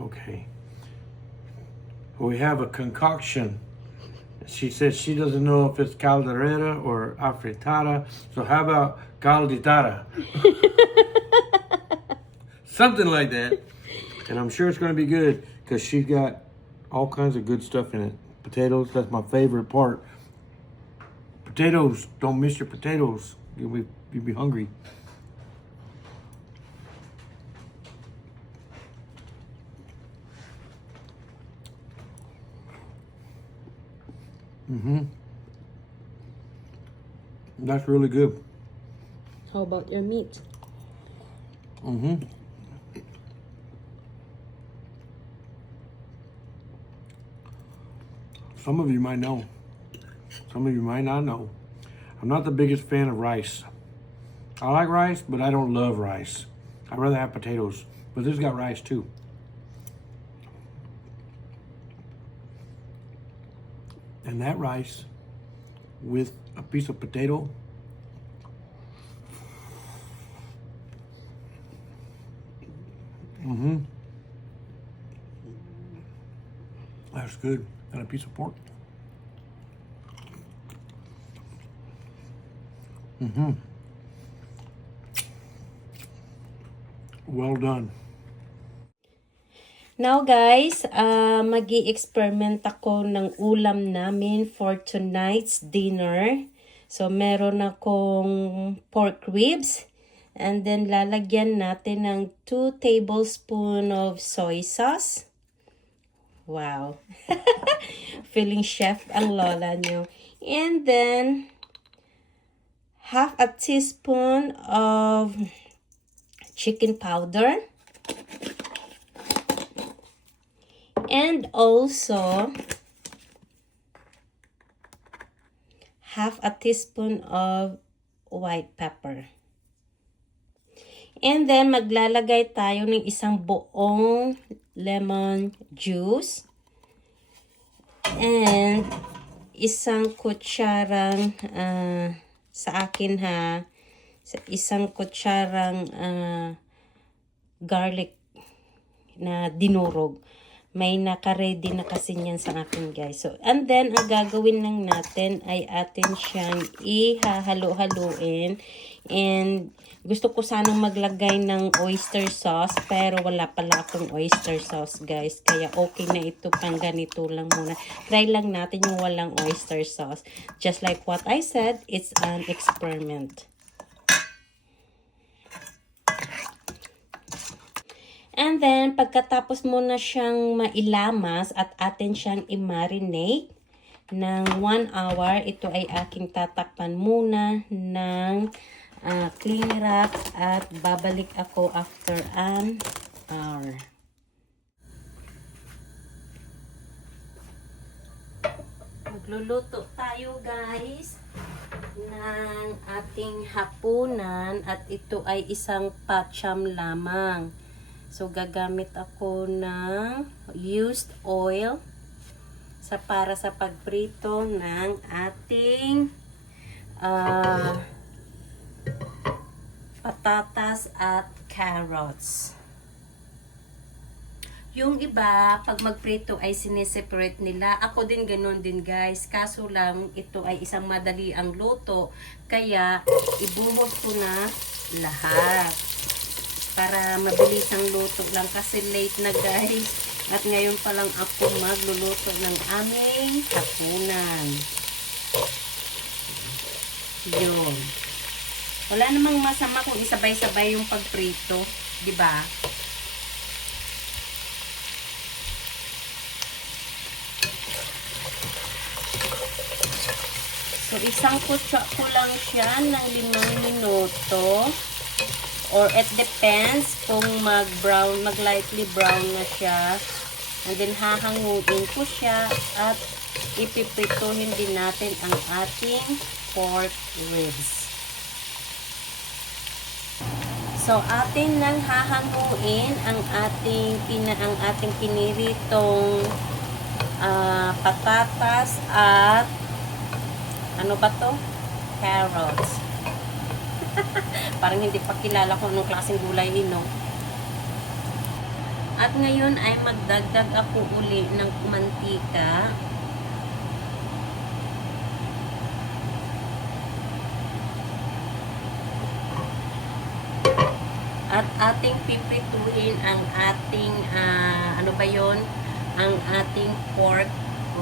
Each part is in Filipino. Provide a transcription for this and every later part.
Okay. We have a concoction. She says she doesn't know if it's caldereta or afritada. So how about calditada? Something like that. And I'm sure it's going to be good because she's got all kinds of good stuff in it. Potatoes, that's my favorite part. Potatoes, don't miss your potatoes. You'll be hungry. That's really good. How about your meat? Some of you might know. Some of you might not know. I'm not the biggest fan of rice. I like rice, but I don't love rice. I'd rather have potatoes. But this got rice too. And that rice with a piece of potato. That's good. And a piece of pork. Well done. Now guys, magi-experiment ako ng ulam namin for tonight's dinner. So meron akong pork ribs. And then lalagyan natin ng 2 tablespoons of soy sauce. Wow. Feeling chef ang lola nyo. And then half a teaspoon of chicken powder. And also half a teaspoon of white pepper. And then maglalagay tayo ng isang buong lemon juice. And isang kutsarang, sa akin ha, isang kutsarang garlic na dinurog. May naka-ready na kasi niyan sa akin guys. So, and then, ang gagawin lang natin ay atin siyang ihahalo-haluin. And gusto ko sanang maglagay ng oyster sauce, pero wala pala akong oyster sauce guys. Kaya okay na ito, pang ganito lang muna. Try lang natin yung walang oyster sauce. Just like what I said, it's an experiment. And then, pagkatapos mo na siyang mailamas at atin siyang i-marinate ng 1 hour, ito ay aking tatakpan muna ng cling wrap at babalik ako after an hour. Magluluto tayo guys ng ating hapunan at ito ay isang pacham lamang. So, gagamit ako ng used oil para sa pagprito ng ating patatas at carrots. Yung iba, pag magprito ay sineseparate nila. Ako din ganun din guys. Kaso lang, ito ay isang madali ang luto. Kaya, ibuhos ko na lahat. Para mabilis ang luto lang kasi late na guys. At ngayon pa lang ako magluluto ng aming hapunan. Yun. Wala namang masama kung isabay-sabay yung pagprito. Diba? So, isang kutsa ko lang siya ng 5 minuto. Or it depends kung mag-lightly brown na siya. And then hahanguin ko siya at ipiprituhin din natin ang ating pork ribs. So atin nang hahanguin ang ating piniritong patatas at ano ba to? Carrots. Parang hindi pa kilala kung anong klaseng gulay ino. At ngayon ay magdagdag ako uli ng mantika. At ating pipituin ang ating, ano ba yon? Ang ating pork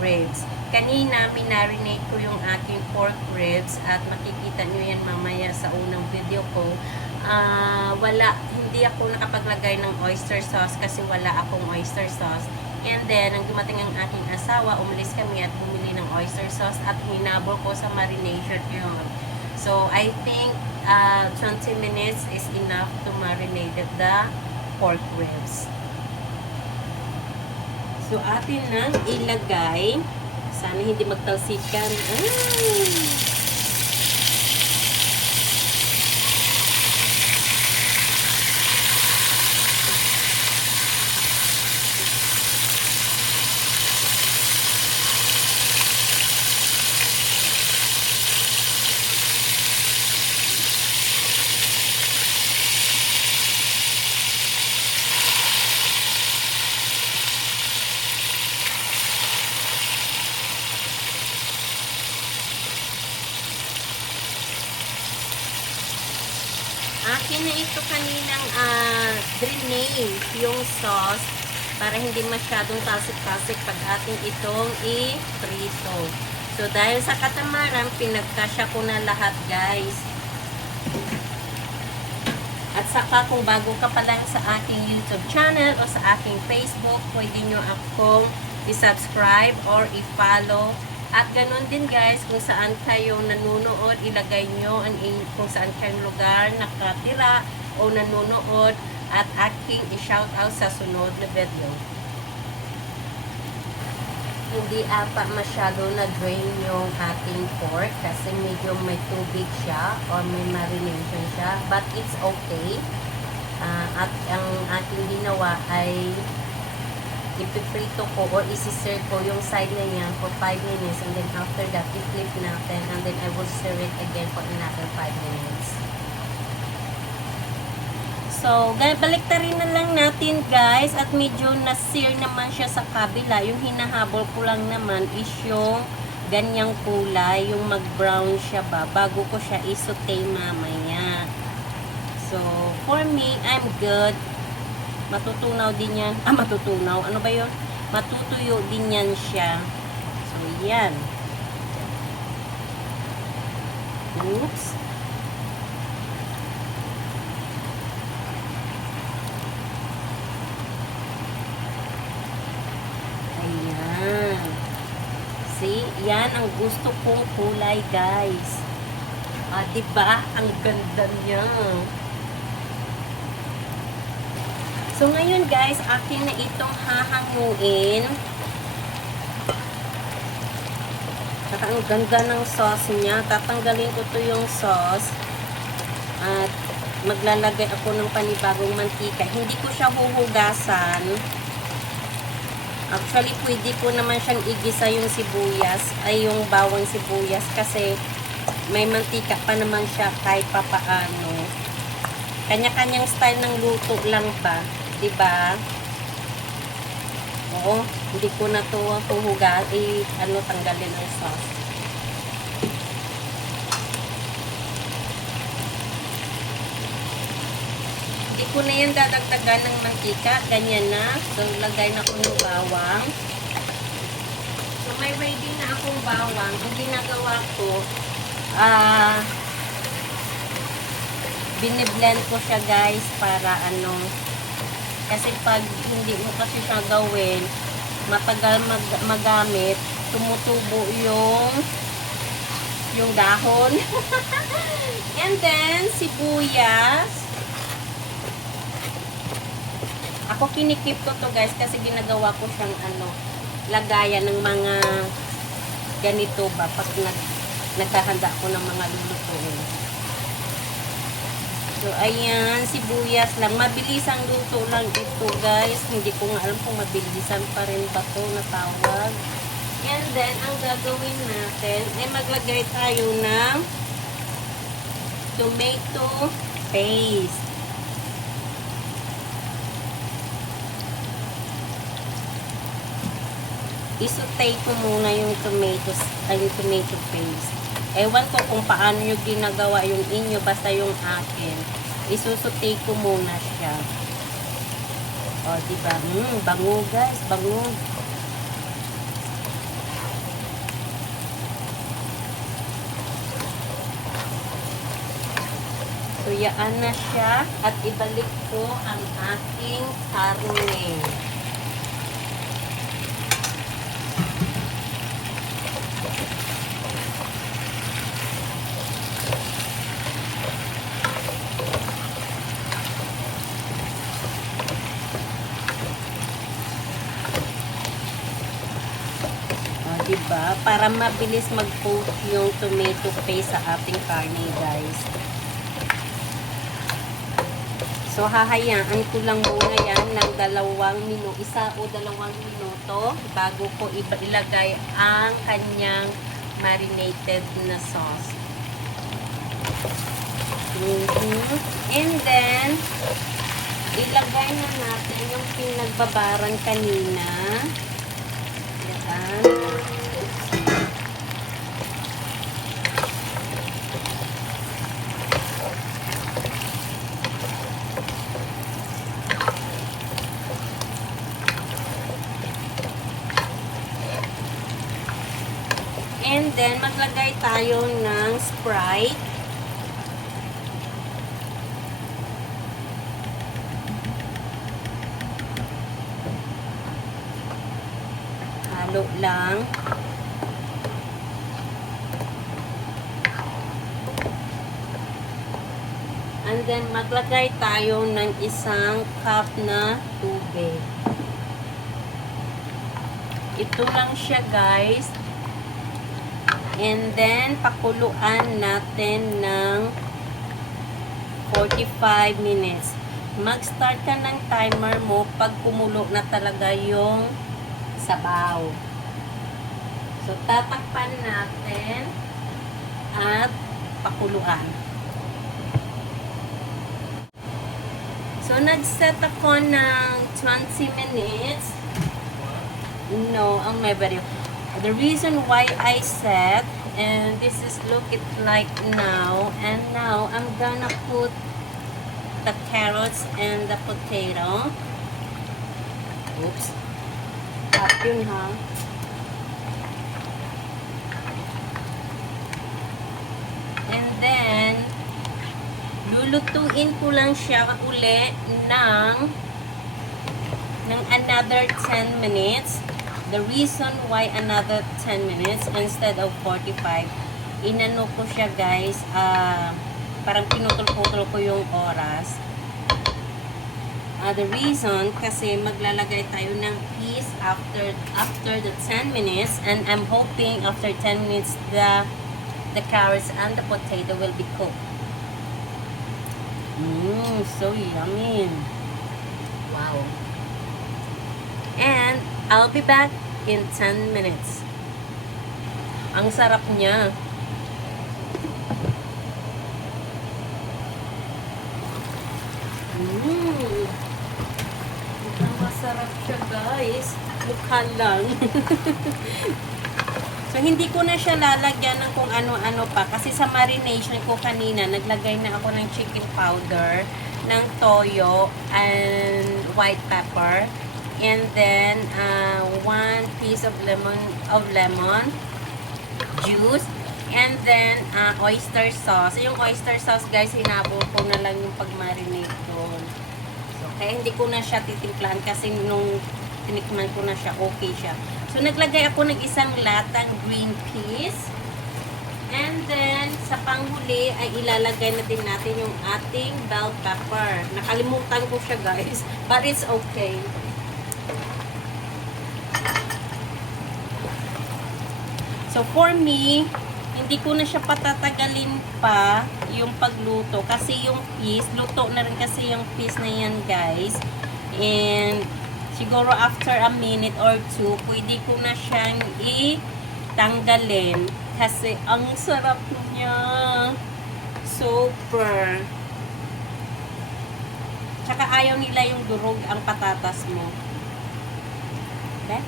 ribs. Kanina, minarinate ko yung aking pork ribs at makikita nyo yan mamaya sa unang video ko. Hindi ako nakapaglagay ng oyster sauce kasi wala akong oyster sauce. And then, nang dumating ang aking asawa, umalis kami at bumili ng oyster sauce at hinabol ko sa marination yun. So, I think 20 minutes is enough to marinate the pork ribs. So, atin nang ilagay. Sana hindi magtalsikan. Akin na ito kaninang drainade yung sauce para hindi masyadong tasik-tasik pag ating itong i-prito. So, dahil sa katamaran, pinagkasya ko na lahat, guys. At saka, kung bago ka pa lang sa aking YouTube channel o sa aking Facebook, pwede nyo akong i-subscribe or i-follow. At ganun din guys, kung saan kayo nanonood, ilagay nyo kung saan kayong lugar nakatira o nanonood at aking i-shoutout sa sunod na video. Hindi ata masyado na-drain yung ating pork kasi medyo may tubig siya or may marination siya. But it's okay. At ang ating ginawa ay ipiprito ko or isi-serve ko yung side na yan for 5 minutes and then after that, i-flip natin and then I will serve it again for another 5 minutes. So, baliktarin na lang natin guys at medyo na-sear naman siya sa kabila. Yung hinahabol ko lang naman is yung ganyang kulay, yung mag-brown siya ba bago ko siya i-saute mamaya. So, for me, I'm good. Matutunaw din yan. Matutunaw. Ano ba yun? Matutuyo din yan siya. So, yan. Oops. Ayan. See? Yan ang gusto kong kulay, guys. Diba? Ang ganda niya. So, ngayon guys, akin na itong hahanguin. Saka ang ganda ng sauce niya. Tatanggalin ko to yung sauce. At maglalagay ako ng panibagong mantika. Hindi ko siya huhugasan. Actually, pwede ko naman siyang igisa yung sibuyas. Ay, yung bawang sibuyas. Kasi may mantika pa naman siya kahit papaano. Kanya-kanyang style ng luto lang ba? Diba? Oo, hindi ko na to tanggalin ang sauce. Hindi ko na yan dadagdagan ng mantika. Ganyan na. So, lagay na ko ng bawang. So, may ready na akong bawang. Ang ginagawa ko, biniblend ko siya guys para kasi pag hindi mo kasi siya gawin, matagal magamit, tumutubo yung dahon. And then, sibuyas. Ako kinikip ko to guys kasi ginagawa ko siyang lagayan ng mga ganito ba pag naghahanda ko ng mga lulutuin. So, ayan, sibuyas lang. Mabilis ang luto lang ito, guys. Hindi ko nga alam kung mabilisan pa rin ba ito na tawag. And then, ang gagawin natin ay maglagay tayo ng tomato paste. Isutay ko muna yung tomatoes, ay yung tomato paste. Ewan ko kung paano nyo ginagawa yung inyo, basta yung akin. Isusutay ko muna siya. O, diba? Bango guys, bango. So, yaan na siya at ibalik ko ang aking karne. Diba? Para mabilis mag-coat yung tomato paste sa ating karne, guys. So, hahayaan ko lang muna yan ng 1 o 2 minuto bago ko ilagay ang kanyang marinated na sauce. And then, ilagay na natin yung pinagbabaran kanina. Yan. And then, maglagay tayo ng Sprite. Halo lang. And then, maglagay tayo ng 1 cup na tubig. Ito lang siya, guys. And then, pakuluan natin ng 45 minutes. Mag-start ka ng timer mo pag kumulo na talaga yung sabaw. So, tatakpan natin at pakuluan. So, nag-set ako ng 20 minutes. No, ang may baryo. The reason why I set, and this is look it like now, and now I'm gonna put the carrots and the potato. Oops. Tap yun ha. And then, lulutuin ko lang siya uli ng another 10 minutes. The reason why another 10 minutes instead of 45, inano ko siya guys, parang pinutol-putol ko yung oras. The reason, kasi maglalagay tayo ng peas after the 10 minutes, and I'm hoping after 10 minutes the carrots and the potato will be cooked. So yummy. Wow. And I'll be back in 10 minutes. Ang sarap niya. Ang masarap siya guys. Mukha lang. So, hindi ko na siya lalagyan ng kung ano-ano pa. Kasi sa marination ko kanina, naglagay na ako ng chicken powder, ng toyo, and white pepper. And then, 1 piece of lemon juice. And then, oyster sauce. Yung oyster sauce, guys, hinabol ko na lang yung pag-marinate doon. So, kaya hindi ko na siya titimplahan kasi nung tinikman ko na siya, okay siya. So, naglagay ako ng 1 latang green peas. And then, sa panghuli, ay ilalagay na din natin yung ating bell pepper. Nakalimutan ko siya, guys. But it's okay. So, for me, hindi ko na siya patatagalin pa yung pagluto. Kasi yung peas, luto na rin kasi yung peas na yan, guys. And, siguro after a minute or 2, pwede ko na siyang itanggalin. Kasi, ang sarap niya. Super. Tsaka ayaw nila yung durog ang patatas mo. Okay?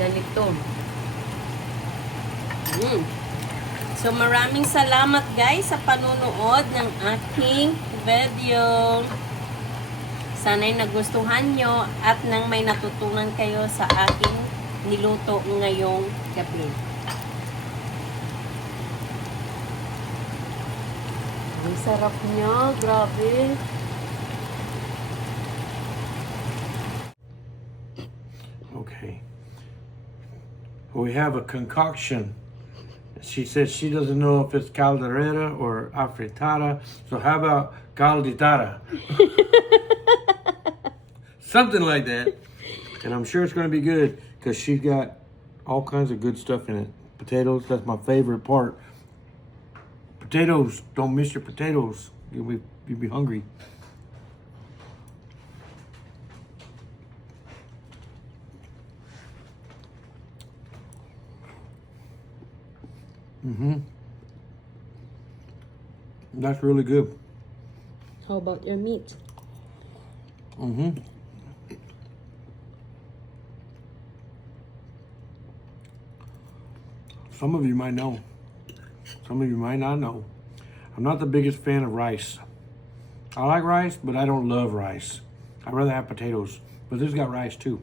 Ganito. So, maraming salamat guys sa panunood ng aking video. Sana'y nagustuhan nyo at nang may natutunan kayo sa aking niluto ngayong gabi. Ang sarap niya, grabe. Okay. We have a concoction. She says she doesn't know if it's caldereta or afritada. So how about calditada? Something like that. And I'm sure it's going to be good because she's got all kinds of good stuff in it. Potatoes, that's my favorite part. Potatoes, don't miss your potatoes. You'll be hungry. That's really good. How about your meat? Some of you might know. Some of you might not know. I'm not the biggest fan of rice. I like rice, but I don't love rice. I'd rather have potatoes. But this got rice too.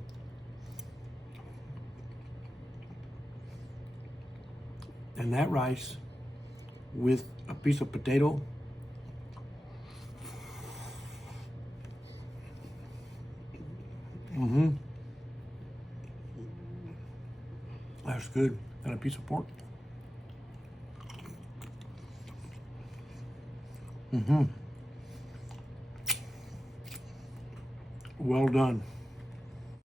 And that rice with a piece of potato. That's good. And a piece of pork. Well done.